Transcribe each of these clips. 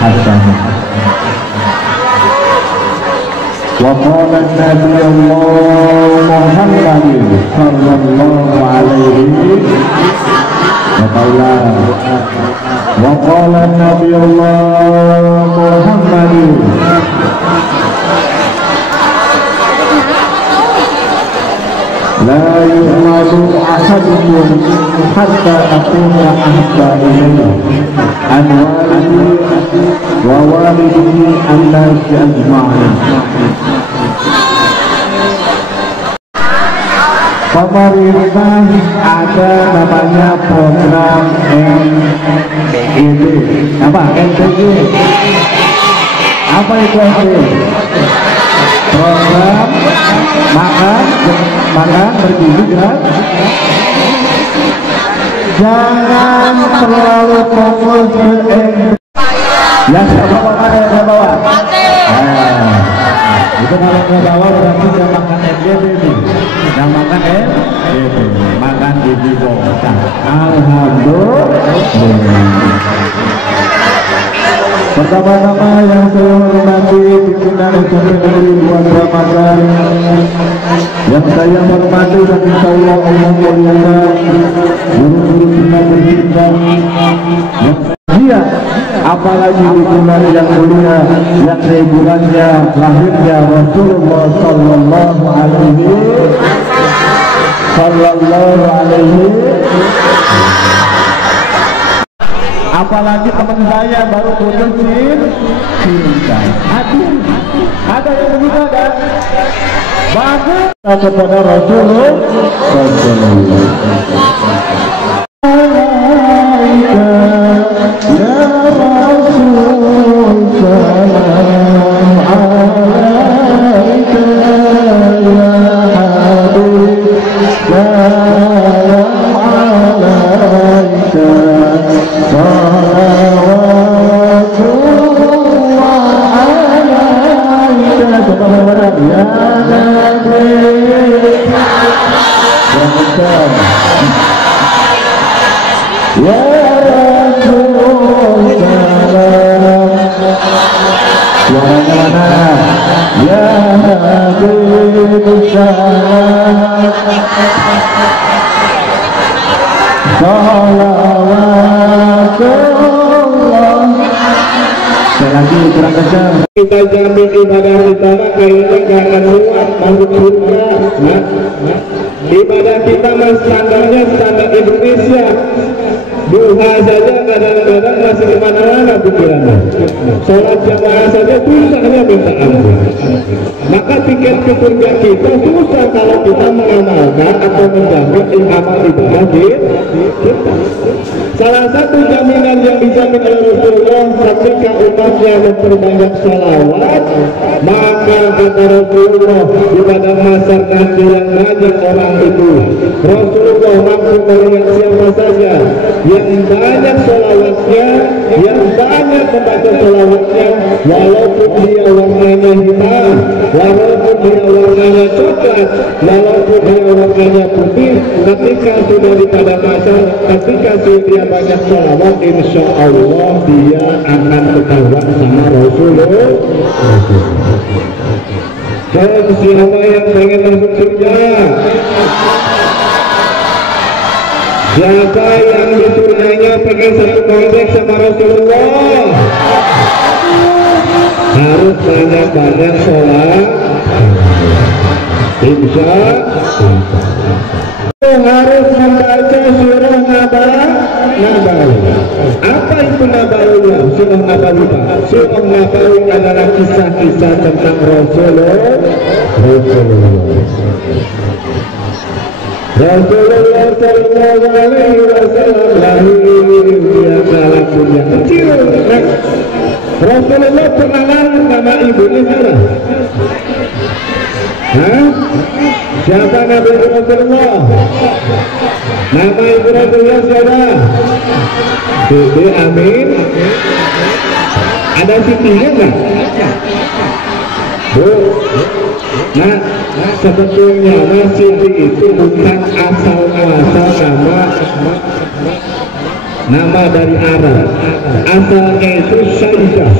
hasanah. Wa qala Nabi Allah Muhammad sallallahu alaihi wa sallam. Wa qala Nabi Allah Muhammad la yu'madu ahadukum hatta akuna ahda ilayhi an walidi wa walidihi an nasi ajma'in. Pemerintah ada namanya program NTG. Apa NTG? Apa itu NTG? Program makan bergizi kan? Jangan terlalu fokus ke NTG. Yang saya bawa. Itu kalau nggak bawa berarti dia makan NTG nih. Yang makan makan gizi bosan. Alhamdulillah. Pertama-tama yang saya hormati pimpinan Institut Negeri 2 Ramadan, yang saya hormati dan insya Allah muliakan guru-guru kita bercinta yang dia, apalagi di bulan yang mulia yang di bulannya lahirnya Rasulullah sallallahu alaihi. Apalagi teman saya baru putus cinta. Ada yang begitu ada. Bagus kepada Rasulullah sallallahu ya Rasul salam alaika ya Habib salam alaika salawatullah alaika subhanallah ya Nabi ya Rasul salam. Suaranya mana? Ya Habib salam salawatullah. Sekali lagi kurang kencang. Kita jamin ibadah kita kayaknya karena niat masuk surga. Ibadah kita mas standarnya standar Indonesia. Duha saja kadang-kadang masih di mana-mana pikirannya. Sholat jamaah saja susahnya minta ampun. Maka tiket ke surga kita susah kalau kita mengamalkan atau menjamin amal ibadah kita. Salah satu jaminan yang dijamin oleh Rasulullah ketika umatnya memperbanyak salawat, maka kata Rasulullah di pada masa nanti yang banyak orang itu Rasulullah mampu melihat siapa saja yang banyak salawatnya, yang banyak membaca salawatnya, walaupun dia warnanya hitam, walaupun dia warnanya coklat, walaupun dia warnanya putih, ketika sudah di pada masa, ketika dia banyak salawat, insya Allah dia akan ketahuan sama Rasulullah. Dan siapa yang pengen masuk surga? Siapa yang di surganya pengen satu kompleks sama Rasulullah? Harus banyak-banyak sholat. Insya harus membaca surah Nabawi. Apa itu Nabawi? Surah Nabawi. Surah Nabawi adalah kisah-kisah tentang Rasulullah sallallahu alaihi wasallam lahir dia dalam dunia kecil. Rasulullah perkenalan nama ibunya siapa? Siapa Nabi Rasulullah? Nama ibu Rasulullah siapa? Bibi Amin. Ada Sitinya enggak? Bu. Nah, sebetulnya Siti itu bukan asal-muasal nama nama dari Arab, asalnya itu Saidah.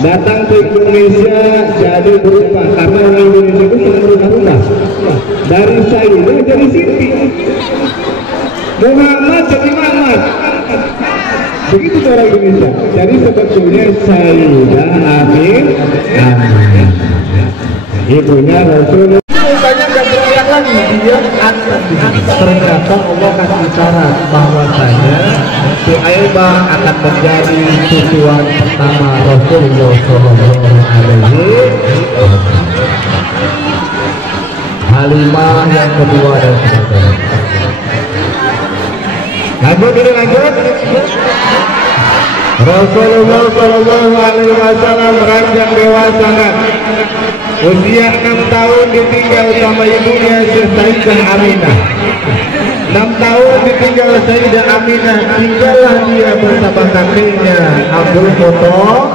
Datang ke Indonesia jadi berubah karena orang Indonesia itu sudah berubah-ubah. Dari Saidah jadi Siti, Muhammad jadi Muhammad. Begitu orang Indonesia. Jadi sebetulnya Saidah Amin, ibunya Rasulullah. Bukannya nggak berteriak lagi, dia ternyata Allah kasih syarat bahwasanya si Aibah akan menjadi tujuan pertama Rasulullah Shallallahu Alaihi Halimah yang kedua dan sebagainya. Lanjut ini lanjut. Rasulullah Shallallahu Alaihi Wasallam beranjak dewasa, usia 6 tahun ditinggal sama ibunya Sayyidah Aminah. 6 tahun ditinggal Sayyidah Aminah, tinggallah dia bersama kakeknya Abdul Muttalib.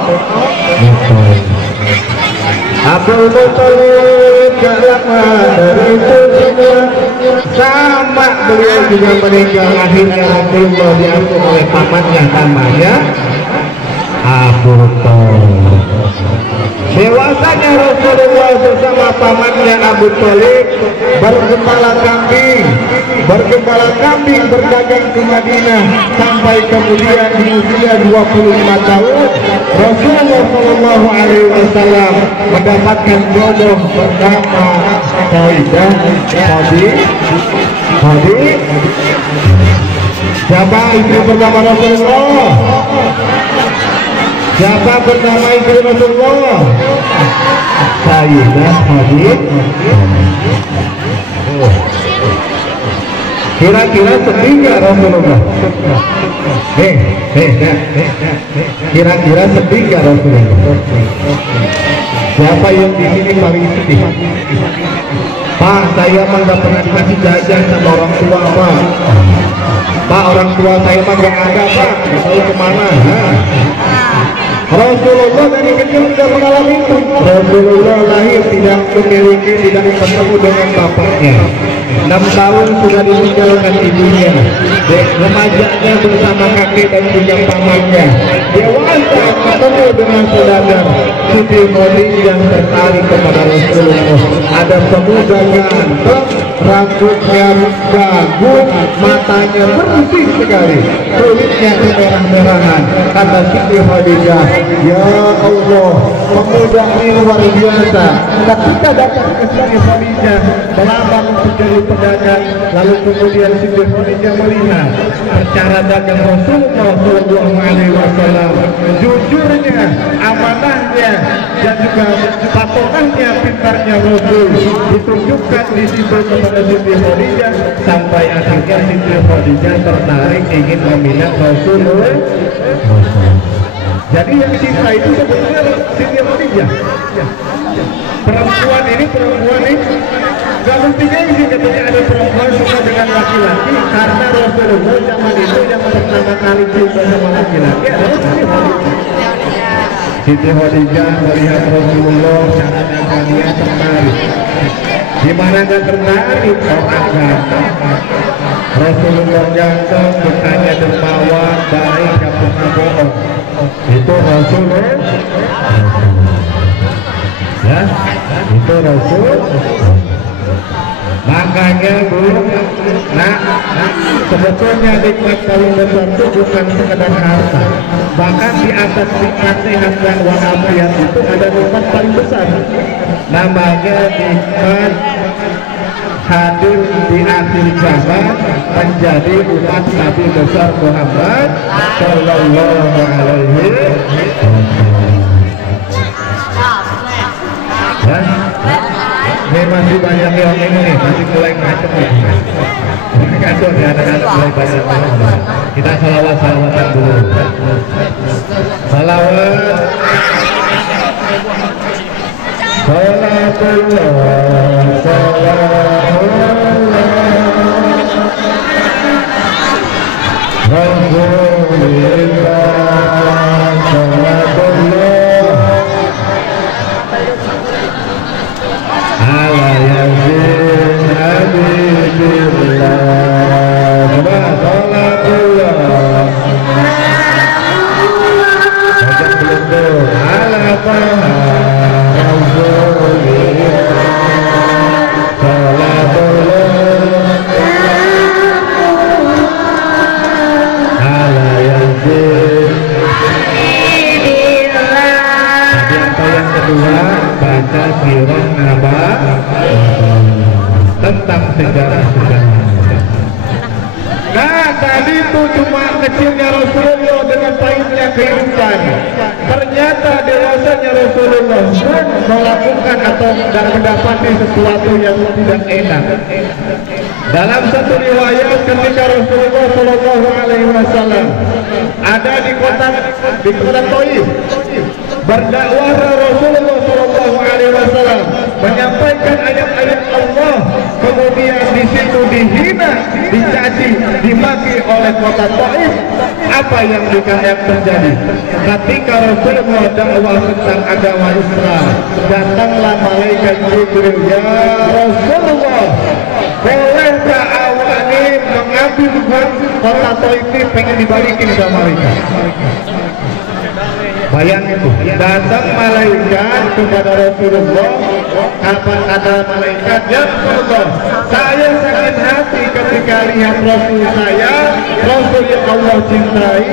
Abdul Muttalib gak lama dari itu semua sama beliau juga meninggal. Akhirnya Rasulullah diasuh oleh pamannya namanya Abu Thalib. Dewasanya Rasulullah bersama pamannya Abu Thalib bergembala kambing berdagang ke Madinah sampai kemudian di usia 25 tahun Rasulullah Shallallahu Alaihi Wasallam mendapatkan jodoh bernama Saidah Khadijah. Siapa istri pertama Rasulullah? Siapa bernama istri Rasulullah? Sayyidah Khadijah. Kira-kira sedih nggak Rasulullah? Kira-kira sedih nggak Rasulullah? Siapa yang di sini paling sedih? Pak, saya mah nggak pernah dikasih jajan sama orang tua, Pak. Pak, orang tua saya mah nggak ada, Pak. Saya kemana? Rasulullah dari kecil sudah mengalami itu. Rasulullah lahir tidak bertemu dengan bapaknya. 6 tahun sudah ditinggalkan ibunya. Remajanya bersama kakek dan juga pamannya. Dewasa ketemu dengan saudara Siti Khadijah tertarik kepada Rasulullah. Ada pemuda ganteng, rambutnya bagus, matanya bersih sekali, kulitnya kemerah-merahan. Kata Siti Khadijah, ya Allah, pemuda ini luar biasa. Ketika datang ke Siti Khadijah melambang menjadi pedagang, lalu kemudian Siti Khadijah melihat cara dagang Rasulullah Shallallahu Alaihi Wasallam, jujurnya, amanahnya, dan juga patokannya, pintarnya Rasul ditunjukkan di situ kepada Siti Khadijah sampai akhirnya Siti Khadijah tertarik ingin meminang Rasulullah. Jadi yang cinta itu sebetulnya Siti Khadijah. Perempuan ini gak mesti gengsi ketika ada perempuan suka dengan laki-laki, karena Rasulullah zaman itu yang pertama kali cinta sama laki-laki adalah Siti Khadijah. Siti Khadijah melihat Rasulullah cara dagangannya tertarik. Gimana gak tertarik? Orang ganteng. Rasulullah ganteng, mukanya dermawan, baik, gak pernah bohong. Itu Rasulullah. Ya, itu Rasul. Makanya Bu, sebetulnya nikmat paling besar itu bukan sekedar harta. Bahkan di atas nikmat sehat dan walafiat itu ada nikmat paling besar. Namanya nikmat hadir di akhir zaman menjadi umat Nabi besar Muhammad Sallallahu Alaihi Wasallam. Ini masih banyak yang ini masih mulai ngacet lagi. Kacau nih anak-anak mulai banyak. Kita salawatan dulu. Salawat. Salatullah, salamullah, Rasulillah, salatullah, ala yasin habibillah, salatullah. akhiran naba tentang sejarah-sejarah. Nah, tadi itu cuma kecilnya Rasulullah dengan pahitnya kehidupan. Ternyata dewasanya Rasulullah pun melakukan atau mendapati sesuatu yang tidak enak. Dalam satu riwayat ketika Rasulullah Shallallahu Alaihi Wasallam ada di kota Taif, berdakwah Rasulullah Shallallahu Alaihi Wasallam menyampaikan ayat-ayat Allah, kemudian di situ dihina, dicaci, dimaki oleh kota Taif. Apa yang terjadi? Ketika Rasulullah dakwah tentang agama Islam, datanglah malaikat Jibril, ya Rasulullah, bolehkah awak ini mengambil kota Taif ini pengen dibalikin sama mereka? Bayang itu, datang malaikat kepada Rasulullah. Apa kata malaikat? Ya Rasulullah, saya sakit hati ketika lihat Rasul saya, Rasul yang Allah cintai,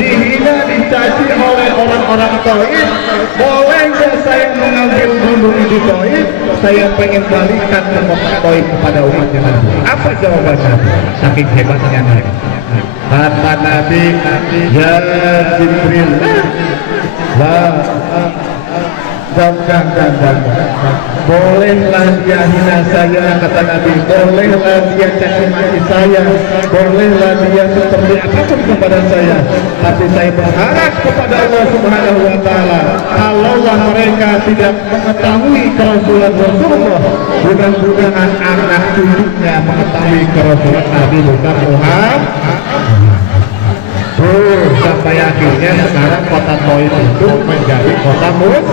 dihina, dicaci oleh orang-orang Taif. Boleh nggak saya mengambil gunung di Taif? Saya pengen balikan ke kota Taif kepada umatnya Nabi. Apa jawabannya? Saking hebatnya Nabi. Kata Nabi, ya Jibril, jangan. Bolehlah dia hina saya, kata Nabi. Bolehlah dia caci maki saya, bolehlah dia seperti apapun kepada saya. Tapi saya berharap kepada Allah Subhanahu Wa Taala, kalaulah mereka tidak mengetahui kerasulan Rasulullah, mudah-mudahan anak cucunya mengetahui kerasulan Nabi bukan Muhammad. Sampai akhirnya sekarang kota Taif itu menjadi kota muslim.